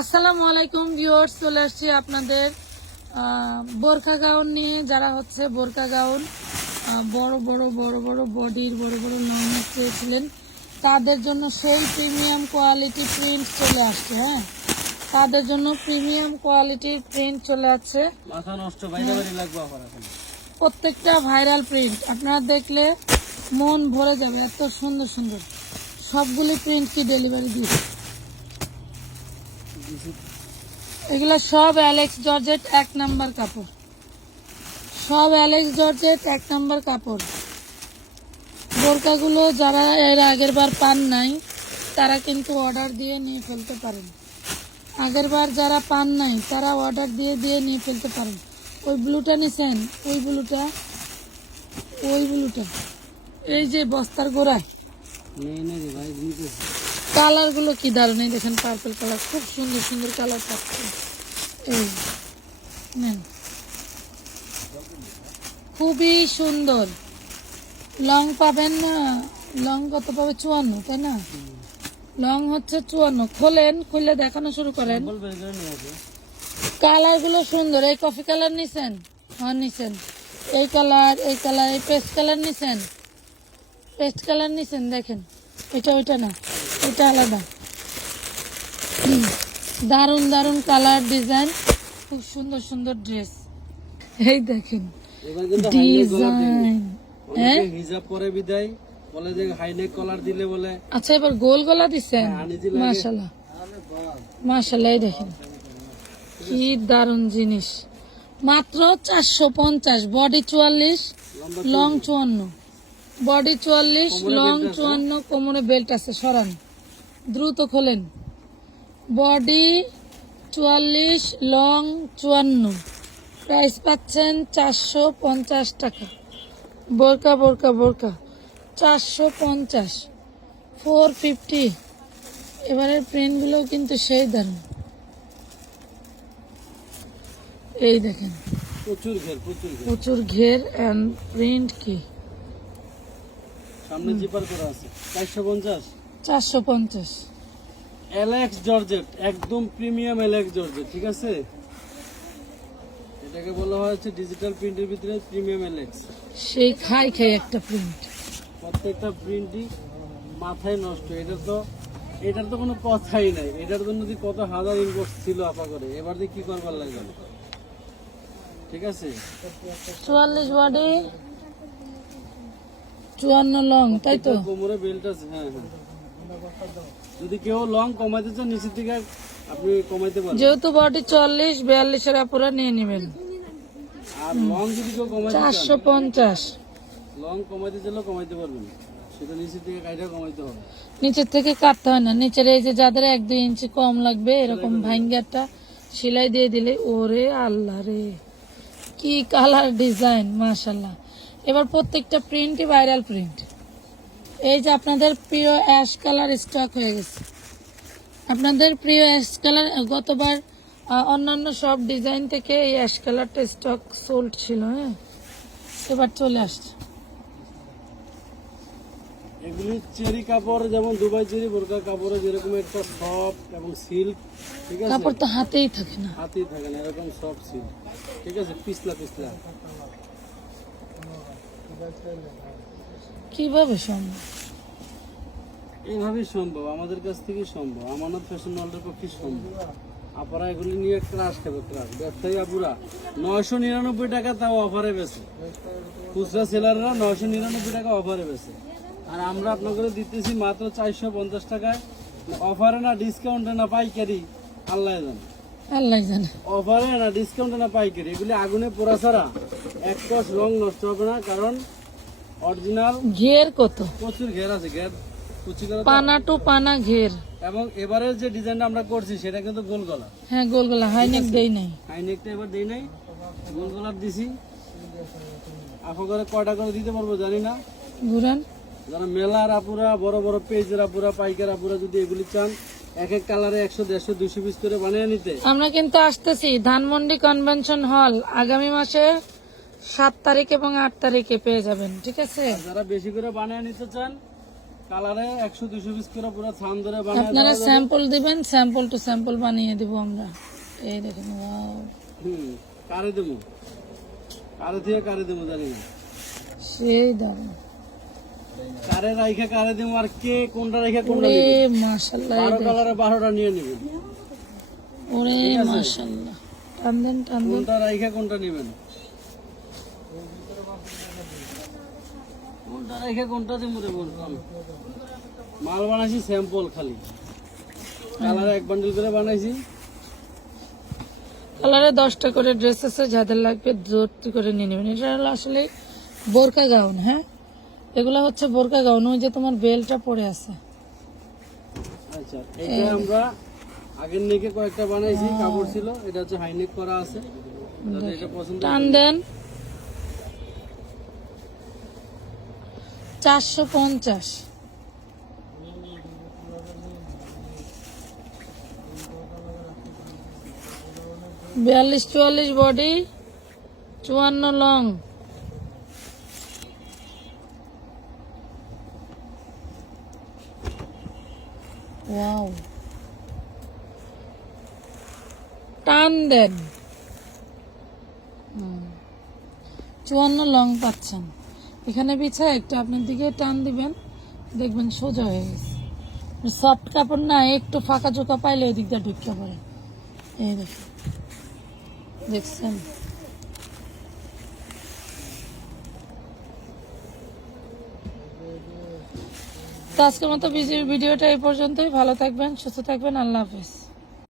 আসসালামু আলাইকুম ভিউয়ার্স চলে আসছি আপনাদের বোরখা গাউন নিয়ে। যারা হচ্ছে বোরখা গাউন বড় বড় বড় বড় বডির বড় বড় লং চেয়েছিলেন তাদের জন্য সেই প্রিমিয়াম কোয়ালিটি প্রিন্ট চলে আসছে হ্যাঁ? তাদের জন্য প্রিমিয়াম কোয়ালিটির প্রিন্ট চলে আসছে। মাথা নষ্ট প্রত্যেকটা ভাইরাল প্রিন্ট আপনারা দেখলে মন ভরে যাবে এত সুন্দর সুন্দর। সবগুলি প্রিন্ট কি ডেলিভারি দিই এগুলো সব অ্যালেক্স জর্জেট এক নাম্বার কাপড়। সব অ্যালেক্স জর্জেট এক নাম্বার কাপড়। বোরকাগুলো যারা এর আগের বার পান নাই, তারা কিন্তু অর্ডার দিয়ে নিয়ে ফেলতে পারেন। আগের বার যারা পান নাই, তারা অর্ডার দিয়ে দিয়ে নিয়ে ফেলতে পারেন। ওই ব্লুটা নিছেন, ওই ব্লুটা ওই ব্লুটা। এই যে বস্তার গোড়ায়। ভাই নিতে কালারগুলো কি দারুণ এই দেখেন পার্পল কালার খুব সুন্দর সুন্দর কালার পাচ্ছে। এই নেন। খুবই সুন্দর। লং পাবেন না লং কত পাবে? চুয়ান্ন তাই না? লং হচ্ছে চুয়ান্ন। খোলেন খুলে দেখানো শুরু করেন। বলবে করে নিয়ে আসবে কালারগুলো সুন্দর। এই কফি কালার নিছেন? হ্যাঁ নিছেন। এই কালার এই কালার এই পেস্ট কালার নিছেন? পেস্ট কালার নিছেন দেখেন। এটা ওইটা না। এটা আলাদা। দারুণ দারুণ কালার ডিজাইন খুব সুন্দর সুন্দর ড্রেস এই দেখেন ডিজাইন হ্যাঁ? হিজাব পরে বিদায় বলে যে হাইনেক কলার দিলে বলে। আচ্ছা এবার গোল গলা দিছেন? হ্যাঁ, এই দেখেন। কি দারুণ জিনিস। মাত্র চারশো পঞ্চাশ বডি চুয়াল্লিশ লং চুয়ান্ন। বডি চুয়াল্লিশ লং চুয়ান্ন কোমরে বেল্ট আছে সরান। দ্রুত খোলেন। বডি চুয়াল্লিশ লং চুয়ান্ন। প্রাইস পাচ্ছেন চারশো পঞ্চাশ টাকা। বোরকা বোরকা বোরকা। চারশো পঞ্চাশ। Four fifty. এবারের প্রিন্টগুলো কিন্তু সেই দারুণ। এই দেখেন। প্রচুর ঘের প্রচুর ঘের। অ্যান্ড প্রিন্ট কি? সামনে জিপার করা আছে। চারশো পঞ্চাশ। চারশো পঞ্চাশ। এলেক্স জর্জেট একদম প্রিমিয়াম এলেক্স জর্জেট ঠিক আছে? এটাকে বলা হয় হচ্ছে ডিজিটাল প্রিন্টের ভিতরে প্রিমিয়াম এলেক্স সেই খাই খাই একটা প্রিন্ট প্রত্যেকটা প্রিন্টই মাথায় নষ্ট। এটা তো এটার তো কোনো কথাই নাই। এটার জন্য যে কত হাজার ইনবক্স ছিল আপা করে এবার দিয়ে কি করবার লাগবে? ঠিক আছে? চুয়াল্লিশ বডি চুয়ান্ন লং তাই তো? কোমরে বেল্ট আছে হ্যাঁ হ্যাঁ। যদি কেউ লং কমাইতে চান নিচের দিকে আপনি কমাইতে পারেন যেহেতু বডি চল্লিশ বিয়াল্লিশের আপুরা নিয়ে নেবেন। আর লং যদি কেউ কমাইতে চারশো পঞ্চাশ। লং কমাইতে চাইলেও কমাইতে পারবেন। সেটা নিচের দিকে কাইটা কমাইতে হবে। নিচের থেকে কাটতে হয় না। নিচের এই যে যাদের এক দুই ইঞ্চি কম লাগবে এরকম ভাঙ্গারটা সেলাই দিয়ে দিলে ওরে আল্লাহ রে কি কালার ডিজাইন মাশাল্লাহ এবার প্রত্যেকটা প্রিন্টই ভাইরাল প্রিন্ট এই যে আপনাদের প্রিয় অ্যাশ কালার স্টক হয়ে গেছে। আপনাদের প্রিয় অ্যাশ কালার গতবার অন্যান্য সব ডিজাইন থেকে এই অ্যাশ কালারটা স্টক সোল্ড ছিল হ্যাঁ? এবার চলে আসছে। এগুলি চেরি কাপড় যেমন দুবাই চেরি বোরকা কাপড়ে যেরকম একটা সফট এবং সিল্ক ঠিক আছে? কাপড় তো হাতেই থাকে না। হাতেই থাকে না এরকম সফট সিল্ক ঠিক আছে? পিছলা পিছলা। কীভাবে সম্ভব? এইভাবেই সম্ভব আমাদের কাছ থেকে সম্ভব আমানত ফ্যাশন ওয়ার্ল্ডের পক্ষে সম্ভব। আপনারা এগুলি নিয়ে ক্রাশ খাবে ক্রাশ ব্যবসায়ী আপুরা নয়শো নিরানব্বই টাকা তাও অফারে বেছে খুচরা সেলাররা নয়শো নিরানব্বই টাকা অফারে বেছে আর আমরা আপনাদের দিতেছি মাত্র চারশো পঞ্চাশ টাকায়। অফারে না ডিসকাউন্টে না পাইকারি আল্লাহ জানে। আল্লাহ জানে। অফারে না ডিসকাউন্টে না পাইকারি এগুলি আগুনে পোড়া ছাড়া এক কস রং নষ্ট হবে না কারণ অরিজিনাল ঘের কত? প্রচুর ঘের আছে ঘের। পানা টু পানা ঘের। এবং এবারের যে ডিজাইনটা আমরা করছি সেটা কিন্তু গোল গলা। হ্যাঁ গোল গোলা হাইনেক দেই নাই। হাইনেকটা এবার দেই নাই। গোল গলার দিছি। আফা করে কয়টা করে দিতে পারব জানি না। ঘুরান। যারা মেলার আপুরা বড় বড় পেজের আপুরা পাইকার আপুরা যদি এগুলি চান এক এক কালারে একশো দেড়শো দুশো পিস করে বানিয়ে নিতে। আমরা কিন্তু আসতেছি ধানমন্ডি কনভেনশন হল। আগামী মাসের সাত তারিখ এবং আট তারিখে পেয়ে যাবেন ঠিক আছে? যারা বেশি করে বানিয়ে নিতে চান কালারে একশো দুশো পিস করে পুরো ধরে বানায় আপনারা স্যাম্পল দিবেন স্যাম্পল টু স্যাম্পল বানিয়ে দিব আমরা। এই দেখেন ওয়াও হুম কারে দেবো? কারে থেকে কারে দেবো জানি না। সেই দাম কারে রাইখা কারে দেবো আর কে কোনটা রাইখা। কালারে নিয়ে নেবেন ওরে মাশাল্লাহ। টান দেন টান দেন। কোনটা রাইখা কোনটা নেবেন? কোনটা রাইখা কোনটা দেবো রে বলতাম মাল বানাইছি স্যাম্পল খালি। কালারে এক বান্ডিল করে বানাইছি। কালারে দশটা করে ড্রেস আছে যাদের লাগবে জোরটি করে নিয়ে নেবেন। এটা হলো আসলে বোরকা গাউন হ্যাঁ? এগুলা হচ্ছে বোরকা গাউন ওই যে তোমার বেলটা পড়ে আছে। আচ্ছা এটা আমরা আগের নেকে কয়েকটা বানাইছি কাপড় ছিল এটা হচ্ছে হাইনেক করা আছে। এটা পছন্দ টান দেন। চারশো পঞ্চাশ। বিয়াল্লিশ চুয়াল্লিশ বডি চুয়ান্ন লং। টান দেন চুয়ান্ন লং পাচ্ছেন। এখানে বিছায় একটু আপনার দিকে টান দিবেন। দেখবেন সোজা হয়ে গেছে। সফট কাপড় না, একটু ফাঁকা চোকা পাইলে ওই দিকটা ঢুকে পড়ে। এই দেখছেন? তো আজকের মতো ভিডিওটা এই পর্যন্তই। ভালো থাকবেন, সুস্থ থাকবেন। আল্লাহ হাফেজ।